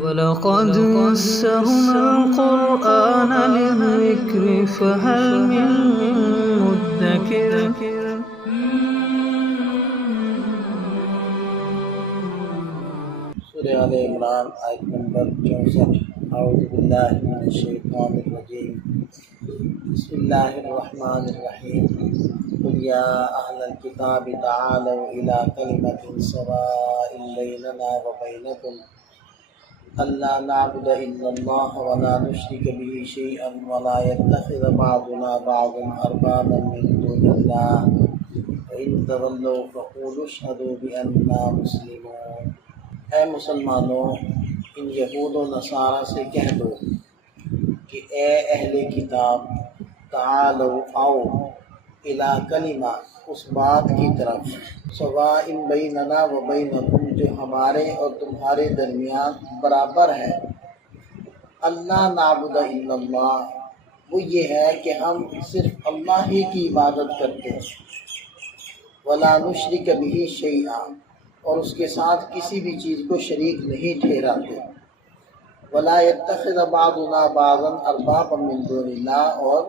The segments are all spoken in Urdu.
وَلَقَدْ يَسَّرْنَا الْقُرْآنَ لِلذِّكْرِ فَهَلْ مِن مُّدَّكِرٍ سورہ آل عمران آیت نمبر 64۔ اعوذ باللہ من الشیطان الرجیم، بسم اللہ الرحمن الرحیم۔ قل یا اہل الکتاب تعالوا الی کلمۃ سواء بیننا وبینکم الا نعبد الا اللہ ولا نشرک بہ شیئا ولا یتخذ بعضنا بعضا اربابا من دون اللہ فإن تولوا فقولوا اشہدوا بأننا مسلمون۔ اے مسلمانوں، ان یہود و نصارہ سے کہہ دو کہ اے اہل کتاب، تعالوا آؤ، الی کلمہ اس بات کی طرف، سواء بیننا و بینکم جو ہمارے اور تمہارے درمیان برابر ہے، اللہ نعبد الا اللہ، وہ یہ ہے کہ ہم صرف اللہ ہی کی عبادت کرتے ہیں، ولا نشرک بہ شیئا اور اس کے ساتھ کسی بھی چیز کو شریک نہیں ٹھہراتے، ولا یتخذ بعضنا بعضا اربابا من دون اللہ اور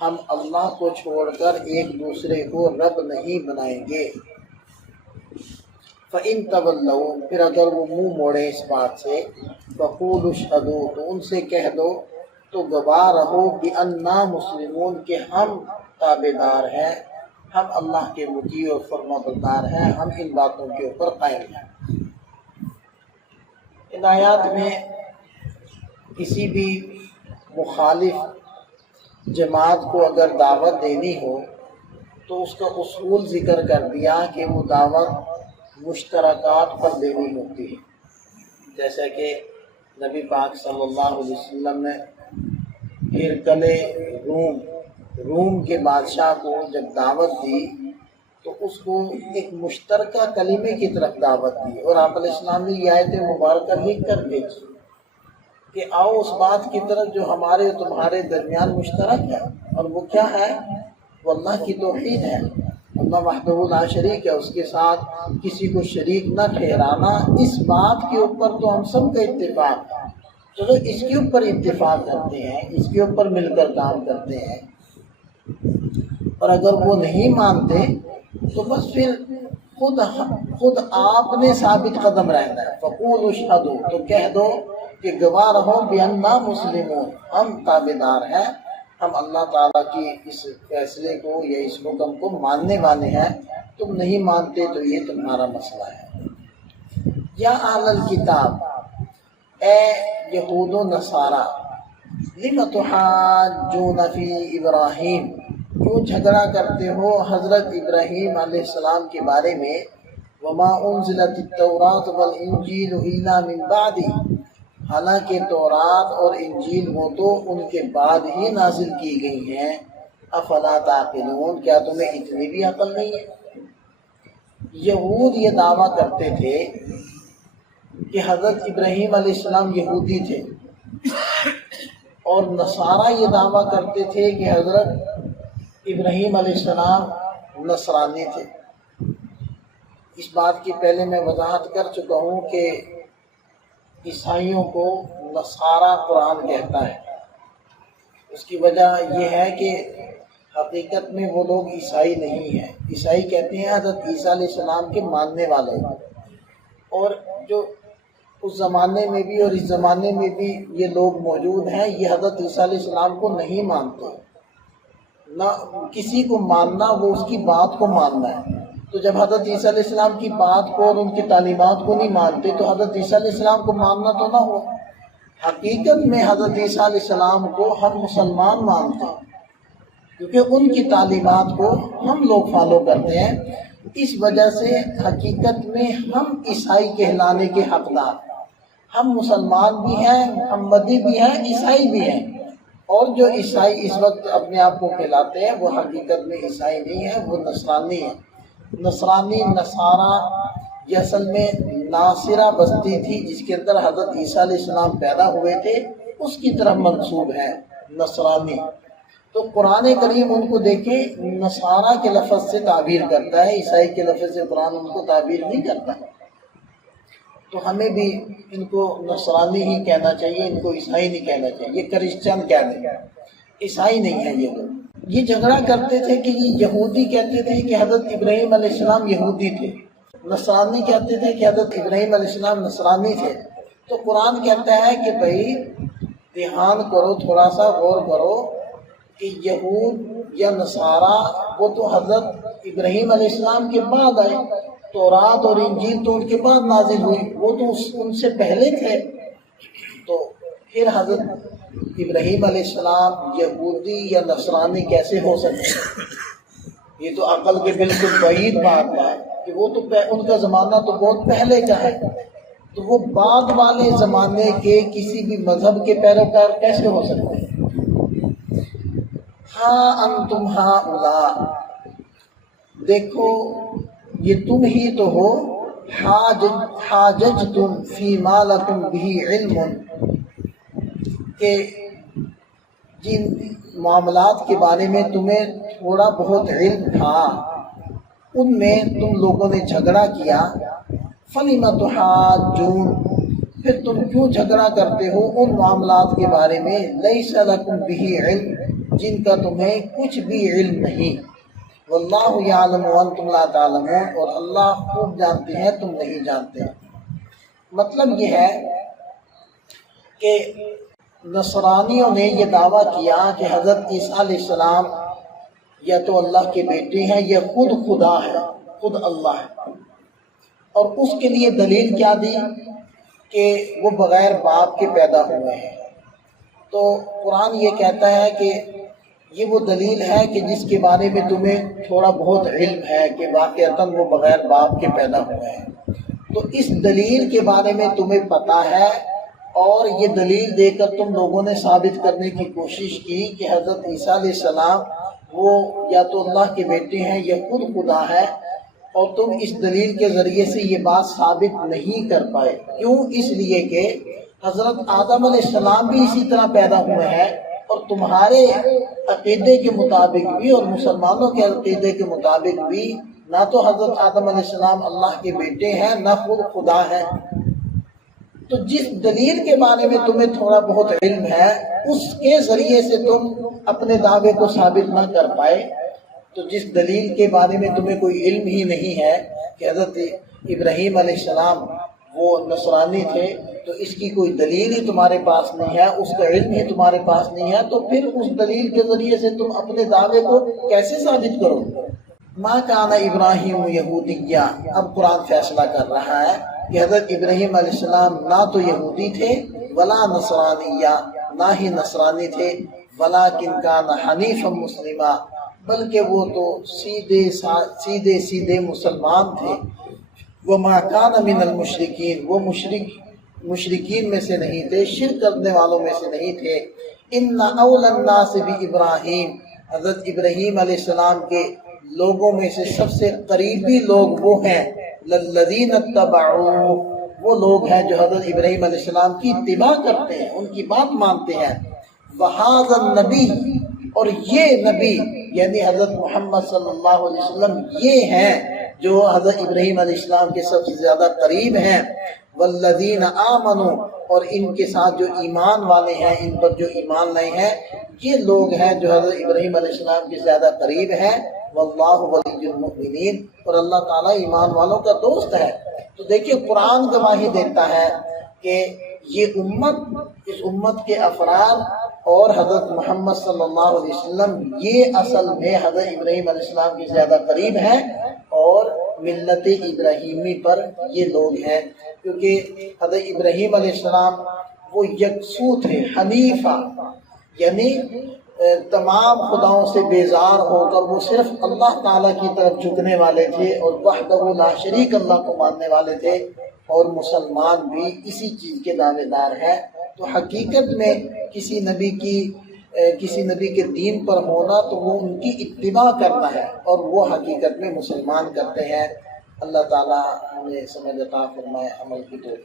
ہم اللہ کو چھوڑ کر ایک دوسرے کو رب نہیں بنائیں گے۔ فإن تولوا پھر اگر وہ منہ موڑے اس بات سے، فقولوا اشہدوا تو ان سے کہہ دو تو گواہ رہو بأننا مسلمون کہ ہم تابعدار ہیں، ہم اللہ کے مطیع اور فرما بردار ہیں، ہم ان باتوں کے اوپر قائم ہیں۔ ان آیات میں کسی بھی مخالف جماعت کو اگر دعوت دینی ہو تو اس کا اصول ذکر کر دیا کہ وہ دعوت مشترکات پر دینی ہوتی ہے، جیسا کہ نبی پاک صلی اللہ علیہ وسلم نے ہرقل روم کے بادشاہ کو جب دعوت دی تو اس کو ایک مشترکہ کلمے کی طرف دعوت دی، اور آپ علیہ السلام نے یہ آیت مبارکہ لکھ کر بھیجی کہ آؤ اس بات کی طرف جو ہمارے اور تمہارے درمیان مشترک ہے، اور وہ کیا ہے؟ وہ اللہ کی توحید ہے، اللہ وحدہ لا شریک ہے، اس کے ساتھ کسی کو شریک نہ ٹھہرانا۔ اس بات کے اوپر تو ہم سب کا اتفاق ہے، چلو اس کے اوپر اتفاق کرتے ہیں، اس کے اوپر مل کر کام کرتے ہیں، اور اگر وہ نہیں مانتے تو بس پھر خود آپ نے ثابت قدم رہنا ہے۔ فقولوا اشہدوا تو کہہ دو کہ گواہ رہو بأننا مسلمون، ہم تابعدار ہیں، ہم اللہ تعالیٰ کی اس فیصلے کو یا اس حکم کو ماننے والے ہیں، تم نہیں مانتے تو یہ تمہارا مسئلہ ہے۔ یا اہل الکتاب، اے یہود و نصارہ، لم تحاجون فی ابراہیم، کیوں جھگڑا کرتے ہو حضرت ابراہیم علیہ السلام کے بارے میں؟ وما انزلت التوراۃ والانجیل الا من بعدہ، حالانکہ تورات اور انجیل وہ تو ان کے بعد ہی نازل کی گئی ہیں۔ افلا تعقلون، کیا تمہیں اتنی بھی عقل نہیں ہے؟ یہود یہ دعویٰ کرتے تھے کہ حضرت ابراہیم علیہ السلام یہودی تھے، اور نصارہ یہ دعویٰ کرتے تھے کہ حضرت ابراہیم علیہ السلام نصرانی تھے۔ اس بات کی پہلے میں وضاحت کر چکا ہوں کہ عیسائیوں کو نصارہ قرآن کہتا ہے۔ اس کی وجہ یہ ہے کہ حقیقت میں وہ لوگ عیسائی نہیں ہیں، عیسائی کہتے ہیں حضرت عیسیٰ علیہ السلام کے ماننے والے، اور جو اس زمانے میں بھی اور اس زمانے میں بھی یہ لوگ موجود ہیں، یہ حضرت عیسیٰ علیہ السلام کو نہیں مانتے، نہ کسی کو ماننا، وہ اس کی بات کو ماننا ہے۔ تو جب حضرت عیسیٰ علیہ السلام کی بات کو اور ان کی تعلیمات کو نہیں مانتے تو حضرت عیسیٰ علیہ السلام کو ماننا تو نہ ہو۔ حقیقت میں حضرت عیسیٰ علیہ السلام کو ہم مسلمان مانتے ہیں، کیونکہ ان کی تعلیمات کو ہم لوگ فالو کرتے ہیں، اس وجہ سے حقیقت میں ہم عیسائی کہلانے کے حقدار ہیں۔ ہم مسلمان بھی ہیں، محمدی بھی ہیں، عیسائی بھی ہیں، اور جو عیسائی اس وقت اپنے آپ کو کہلاتے ہیں وہ حقیقت میں عیسائی نہیں ہیں، وہ نصرانی ہیں۔ نصرانی، نصارہ، یہ اصل میں ناصرہ بستی تھی جس کے اندر حضرت عیسیٰ علیہ السلام پیدا ہوئے تھے، اس کی طرف منسوب ہے نصرانی۔ تو قرآن کریم ان کو دیکھیں نصارہ کے لفظ سے تعبیر کرتا ہے، عیسائی کے لفظ سے قرآن ان کو تعبیر نہیں کرتا۔ تو ہمیں بھی ان کو نصرانی ہی کہنا چاہیے، ان کو عیسائی نہیں کہنا چاہیے۔ یہ کرسچن کہہ دیں، عیسائی نہیں ہے یہ لوگ۔ یہ جھگڑا کرتے تھے کہ یہ یہودی کہتے تھے کہ حضرت ابراہیم علیہ السلام یہودی تھے، نصرانی کہتے تھے کہ حضرت ابراہیم علیہ السلام نصرانی تھے۔ تو قرآن کہتا ہے کہ بھائی دھیان کرو، تھوڑا سا غور کرو کہ یہود یا نصارہ وہ تو حضرت ابراہیم علیہ السلام کے بعد آئے، تورات اور انجیل تو ان کے بعد نازل ہوئی، وہ تو ان سے پہلے تھے۔ تو پھر حضرت ابراہیم علیہ السلام یہودی یا نصرانی کیسے ہو سکتے ہیں؟ یہ تو عقل کے بالکل بعید بات ہے کہ وہ تو ان کا زمانہ تو بہت پہلے کا ہے، تو وہ بعد والے زمانے کے کسی بھی مذہب کے پیروکار کیسے ہو سکتے ہیں؟ ہاں انتم ہؤلاء، دیکھو یہ تم ہی تو ہو، حاججتم فیما لکم بہ علم، کہ جن معاملات کے بارے میں تمہیں تھوڑا بہت علم تھا ان میں تم لوگوں نے جھگڑا کیا، فلم تحاجون، پھر تم کیوں جھگڑا کرتے ہو ان معاملات کے بارے میں، لیس لکم بہ علم، جن کا تمہیں کچھ بھی علم نہیں، واللہ یعلم وانتم لا تعلمون، اور اللہ خوب جانتے ہیں تم نہیں جانتے۔ مطلب یہ ہے کہ نصرانیوں نے یہ دعویٰ کیا کہ حضرت عیسیٰ علیہ السلام یا تو اللہ کے بیٹے ہیں یا خود خدا ہے، خود اللہ ہے، اور اس کے لیے دلیل کیا دی کہ وہ بغیر باپ کے پیدا ہوئے ہیں۔ تو قرآن یہ کہتا ہے کہ یہ وہ دلیل ہے کہ جس کے بارے میں تمہیں تھوڑا بہت علم ہے کہ واقعتاً وہ بغیر باپ کے پیدا ہوئے ہیں، تو اس دلیل کے بارے میں تمہیں پتہ ہے، اور یہ دلیل دے کر تم لوگوں نے ثابت کرنے کی کوشش کی کہ حضرت عیسیٰ علیہ السلام وہ یا تو اللہ کے بیٹے ہیں یا خود خدا ہے، اور تم اس دلیل کے ذریعے سے یہ بات ثابت نہیں کر پائے۔ کیوں؟ اس لیے کہ حضرت آدم علیہ السلام بھی اسی طرح پیدا ہوئے ہیں، اور تمہارے عقیدے کے مطابق بھی اور مسلمانوں کے عقیدے کے مطابق بھی نہ تو حضرت آدم علیہ السلام اللہ کے بیٹے ہیں نہ خود خدا ہے۔ تو جس دلیل کے بارے میں تمہیں تھوڑا بہت علم ہے اس کے ذریعے سے تم اپنے دعوے کو ثابت نہ کر پائے، تو جس دلیل کے بارے میں تمہیں کوئی علم ہی نہیں ہے کہ حضرت ابراہیم علیہ السلام وہ نصرانی تھے، تو اس کی کوئی دلیل ہی تمہارے پاس نہیں ہے، اس کا علم ہی تمہارے پاس نہیں ہے، تو پھر اس دلیل کے ذریعے سے تم اپنے دعوے کو کیسے ثابت کرو؟ ما کان ابراہیم یہودیہ، اب قرآن فیصلہ کر رہا ہے کہ حضرت ابراہیم علیہ السلام نہ تو یہودی تھے ولا نصرانیہ، نہ ہی نصرانی تھے، ولیکن کان حنیفا مسلما، بلکہ وہ تو سیدھے مسلمان تھے، وما کان من المشرکین، وہ مشرکین میں سے نہیں تھے، شرک کرنے والوں میں سے نہیں تھے۔ ان اول الناس بابراہیم، حضرت ابراہیم علیہ السلام کے لوگوں میں سے سب سے قریبی لوگ وہ ہیں، للذین اتبعوہ، وہ لوگ ہیں جو حضرت ابراہیم علیہ السلام کی اتباع کرتے ہیں، ان کی بات مانتے ہیں۔ وہذا النبی، اور یہ نبی یعنی حضرت محمد صلی اللہ علیہ وسلم یہ ہیں جو حضرت ابراہیم علیہ السلام کے سب سے زیادہ قریب ہیں۔ والذین آمنوا، اور ان کے ساتھ جو ایمان والے ہیں، ان پر جو ایمان لائے ہیں، یہ لوگ ہیں جو حضرت ابراہیم علیہ السلام کے زیادہ قریب ہیں۔ واللہ ولی المؤمنین، اور اللہ تعالیٰ ایمان والوں کا دوست ہے۔ تو دیکھیے قرآن گواہی دیتا ہے کہ یہ امت، اس امت کے افراد اور حضرت محمد صلی اللہ علیہ وسلم یہ اصل میں حضرت ابراہیم علیہ السلام کے زیادہ قریب ہیں، اور ملت ابراہیمی پر یہ لوگ ہیں، کیونکہ حضرت ابراہیم علیہ السلام وہ یکسو تھے، حنیفہ، یعنی تمام خداؤں سے بیزار ہو کر وہ صرف اللہ تعالیٰ کی طرف جھکنے والے تھے، اور وحدہ لا شریک اللہ کو ماننے والے تھے، اور مسلمان بھی اسی چیز کے دعوے دار ہیں۔ تو حقیقت میں کسی نبی کے دین پر ہونا تو وہ ان کی اتباع کرنا ہے، اور وہ حقیقت میں مسلمان کرتے ہیں۔ اللہ تعالیٰ ہمیں سمجھ عطا فرمائے، عمل کی توفیق